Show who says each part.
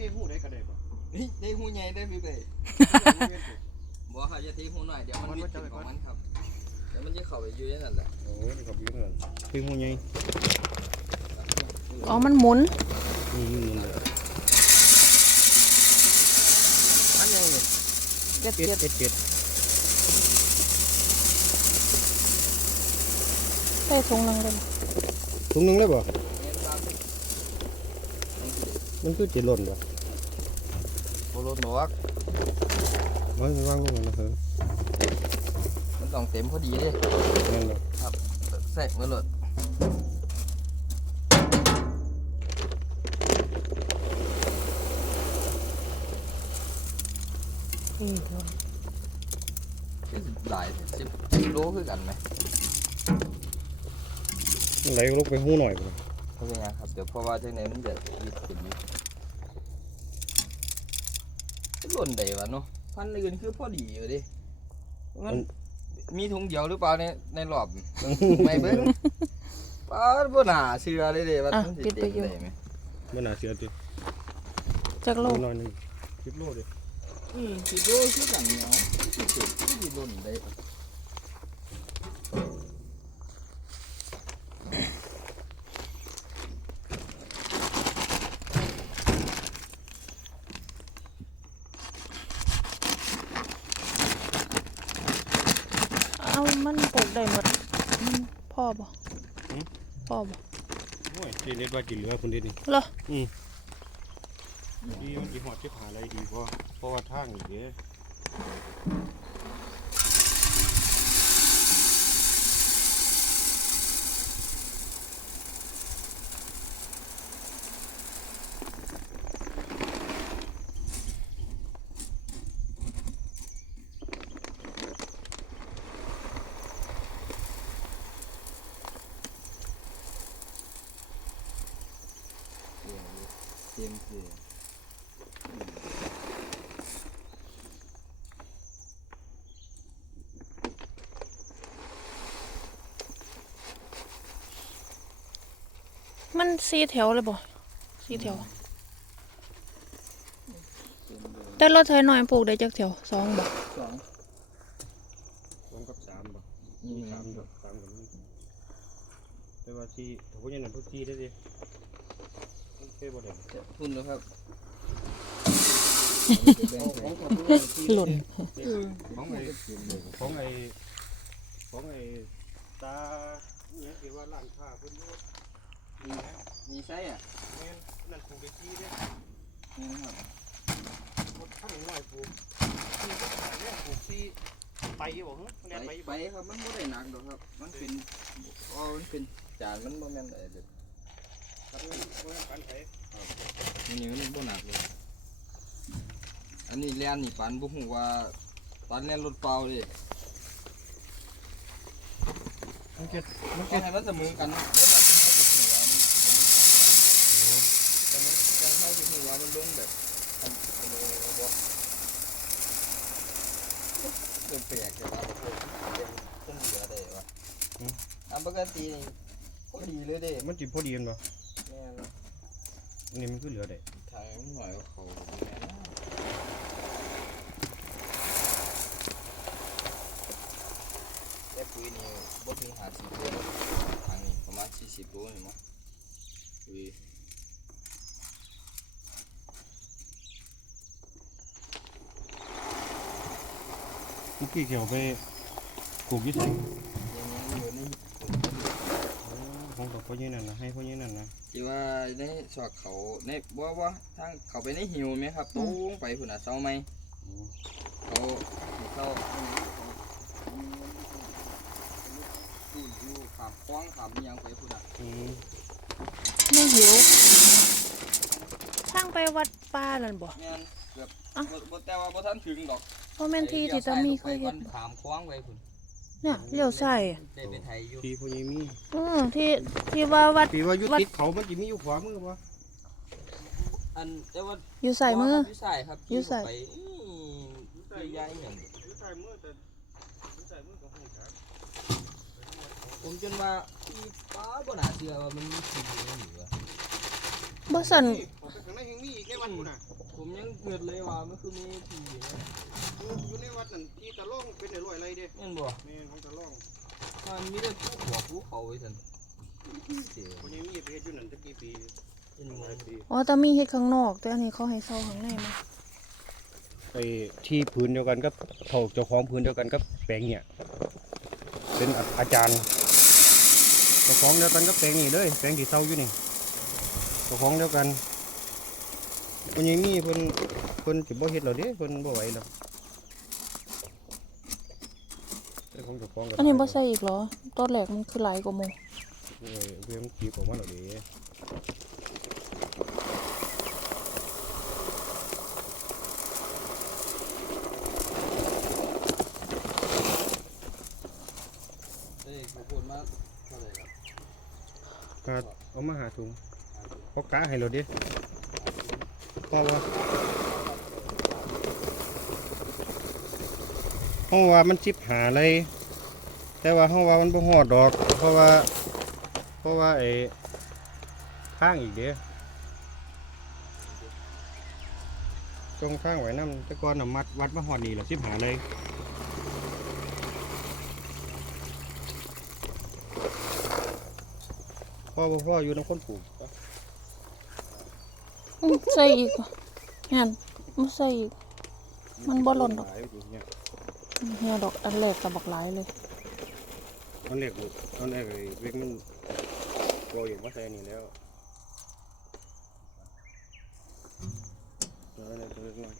Speaker 1: ทหูได้ก็ได้บ่
Speaker 2: เฮ้ยได้หูใหญ่ได้พี่เบย์บอกครับจะทีหูหน่อยเดี๋ยวมันวิดของมันครับเดี๋ยวมันจะเข้าไปอยู่อย่างนั้นแหละ
Speaker 1: โอ้ยนี่ก็บีบนั่นเทหูใหญ่
Speaker 3: อ๋อมันหมุน
Speaker 1: อืมนั่นแหละ
Speaker 2: มันยังไง
Speaker 3: เก็ด
Speaker 1: เจ็ด
Speaker 3: เจ็
Speaker 1: ดเจ็ด
Speaker 3: ใส่ถุงลังเลย
Speaker 1: ถุงนึง
Speaker 2: เงี้ยตามที่
Speaker 1: มันคือจิหล่นบ่
Speaker 2: โบโลนบอก
Speaker 1: วางวางลงนะเฮ้ย
Speaker 2: มันต้องเต็มพอดีเลย
Speaker 1: นั่นแหละ
Speaker 2: ใส่มาเลย
Speaker 3: นี่ครับ
Speaker 2: สิบหลายสิบสิบโลคือกันไหม
Speaker 1: มันไหลลงไปหูหน่อยบ่
Speaker 2: เพ ราะไงครับ เดี๋ยวเพราะว่าจังไหนมันจะยึดติดอยู่หล่นได้วะเนาะพันอื่นคือพอดีอยู่ดิมันมีถุงเดียวหรือเปล่าในในรอบไม่เบิ้งป้าดบ่น่าเชื่อเลยเด้ว่ามันสิเต็มได้ไหม
Speaker 1: มันน่าเสียติ
Speaker 3: จากโล
Speaker 1: โล
Speaker 3: ก
Speaker 1: หน่อยหนึงสิบโลดิ
Speaker 2: อืมสิโลคือกันเหนียวสิเต็มสิหล่นได้
Speaker 3: เอามันปลูก ได้หมดมันพ่อบ่พ่อบ่
Speaker 1: โอ้ยสิเด็ดว่ากินเหลือพุ่นเด็ดนี่
Speaker 3: เหรอ
Speaker 1: ดีมันสิฮอดสิหาอะไรดีกว่าเพราะว่าทางนี่เด้
Speaker 2: เต็มคือ
Speaker 3: มันสีแถวเลยบ่สีแถว แต่รถไถหน่อยปลูกได้จากแถวสองบ่
Speaker 2: สอง
Speaker 1: รวมกับสามบ่
Speaker 2: นี่
Speaker 1: สามกับสามกับนี่แต่ว่าที่ถ้าพวกนี้นั่นพวกที่ได้ดิมันเคยบ่ได้
Speaker 2: จะพุ่นแล้วครับ
Speaker 3: หล่น
Speaker 1: ของไอ้ของไอ้ของไอ้ตาเนี่ยที่ว่าร้านค้าเพิ่น อยู่
Speaker 2: มีมีไส้อะ
Speaker 1: แม่นนั่นปลูกได้ที่เด้
Speaker 2: นี่นะครับ
Speaker 1: คนข้างน้อยปลูกที่ก็ขายเนี่ยปลูกที่ไปอยู่บ่ฮะเรียนไป
Speaker 2: ไป
Speaker 1: อยู่
Speaker 2: ไป
Speaker 1: บ่
Speaker 2: ครับมันบ่ได้หนักดอกครับ มันเป็นอ๋อมันเป็นจานมันบ่แม่นอะไรเด็ด
Speaker 1: ครับบ่ได้การไถ
Speaker 2: อันนี้มันบ่หนักเลยอันนี้แล่นนี่ปานบ่ฮู้ว่าปานแล่นรถเปล่าเด้
Speaker 1: มันเก็ดมัน
Speaker 2: ก็
Speaker 1: เก็ด
Speaker 2: ให้มันเสมอกันเดี๋ยวมันจะให้สิฮู้ว่ามันแต่มันจะให้สิฮู้ ว่ามันลงแบบอันอันนี้บ่เริ่มแปลกแต่ว่าบ่เคยเป็นต้นเหลือได้วะอันปกตินี่พอดีเลยเด้
Speaker 1: มันจิพอดีกันบ่
Speaker 2: แม่น
Speaker 1: อันนี้มันคือเหลือได้
Speaker 2: ทางหน่อยก็เขาแม่นแต่ปุ๋ยนี่บ่ถึง50โลทางนี้ประมาณ40โลนี่มั้งปุ๋ย
Speaker 1: เมื่อกี้เกี่ยวไปปลูกอยี่ไส
Speaker 2: ยังยังอยู่ใน
Speaker 1: ของกับพ่อยี่นั่นนะให้พ่อยี่นั่นนะ
Speaker 2: ที่ว่าในซอกเขาในบ่ว่าทางเขาไปในหิวไหมครับตรงไปพุ่นน่ะเสาไหมเขาเขาพูดอยู่ขามคล้องขามอิหยังไปพุ่นน่ะ
Speaker 1: อืม
Speaker 3: ไม่หิวทางไปวัดป่านั่นบ่
Speaker 2: แม่นเกือบ
Speaker 3: อะ
Speaker 2: บ่บ่แต่ว่าบ่ทันถึงดอก
Speaker 3: เพราะแม่นที่ที่ตามีเคย
Speaker 2: ไป
Speaker 3: เห็
Speaker 2: ก่อนนขามคล้องไปพุ่น
Speaker 3: เนี่ยเลี้ยวซ้าย
Speaker 2: ได้ไปไทยอยู่
Speaker 1: ที่พ่อยี่มี
Speaker 3: อือที่ที่ว่าวัด
Speaker 1: ปีว่าอยุ
Speaker 3: วัด
Speaker 1: ติดเขามันจะมีอยู่ขวามือปะ
Speaker 2: อันแต่ว่า
Speaker 3: อยู่ซ้ายมือ
Speaker 2: อยู่ซ้ายครับ
Speaker 3: อยู่ซ้าย
Speaker 2: ไปอื้อใหญ่ๆอย่าง
Speaker 1: อยู่ใต้มือแต่อยู่ใต้มือของหูจัก
Speaker 2: ผมจนว่าอีป้าบ่น่าเชื่อว่ามันมีสิ่งนี้อยู่อะ
Speaker 3: บ่สั่น
Speaker 1: ออกไปข้างในแห่งมีอีกแค่วันกูน่ะ
Speaker 2: ผมยังเกิดเลยว่ามันคือมีทีนะ
Speaker 1: อยู่ในวัดนั่นที่ตะล่องเป็นไอ้รอยอะไรเด้
Speaker 2: แม่นบ่
Speaker 1: แม่นของตะล่อง
Speaker 2: มันมีแต่ผู้หัวผู้เขาไว้ซั่นเสีย
Speaker 1: คนยังมีเพชรอยู่นั่นตะกี้ปี
Speaker 2: เป็น
Speaker 1: ห
Speaker 2: หม
Speaker 1: ลายปี
Speaker 3: อ๋อแต่มีเฮ็ดข้างนอกแต่อันนี้เขาให้เซาข้างในมา
Speaker 1: ไอ้ที่พื้นเดียวกันกับเท่าเจ้าของพื้นเดียวกันกับแปลงเนี่ยเป็นอาอาจารย์เจ้าของเดียวกันกับแปลงนี่เลยแปลงที่เศร้าอยู่นี่เจ้าของเดียวกันคนยังมีเพิ่นเพิ่นสิบ่เฮ็ดแล้วเด้เพิ่นบ่ไหวแล้ว แต่ของเจ้าของก็
Speaker 3: อันนี้บ่ใส่อีกเหรอตอนแรกมันคือหลายกว่าหมู่
Speaker 1: เออเพิ่นจีบออกมาแล้วเด้
Speaker 2: เอ้ยผมพูดมาเท่าไหร่ครับ
Speaker 1: ก็เอามาหาถุงพอกะให้เราดิเพราะ ว่าห้องว่ามันจิบหาเลย แต่ว่าห้องว่ามันบ่ฮอดดอก เพราะว่า เพราะว่าไอ้ข้างอีกเด้ตรงข้างไว้น้ำต่ก่อนน่ะมัดวัดมาฮอดนี่แหละสิบหาเลยพ่อพ่ออยู่น้ำคนปลูก
Speaker 3: ใส่อีกว่ะงั้นบ่ใส่อีก มันบ่หล่น
Speaker 1: หลอยู่ เฮี
Speaker 3: ยดอกอันแรกกับักหลายเลย
Speaker 1: ตอนแรกตอนแรกไอ้เวกมันโกอย่าใส่นี่แล้วแล้วอะไรตัวเล็กน้อย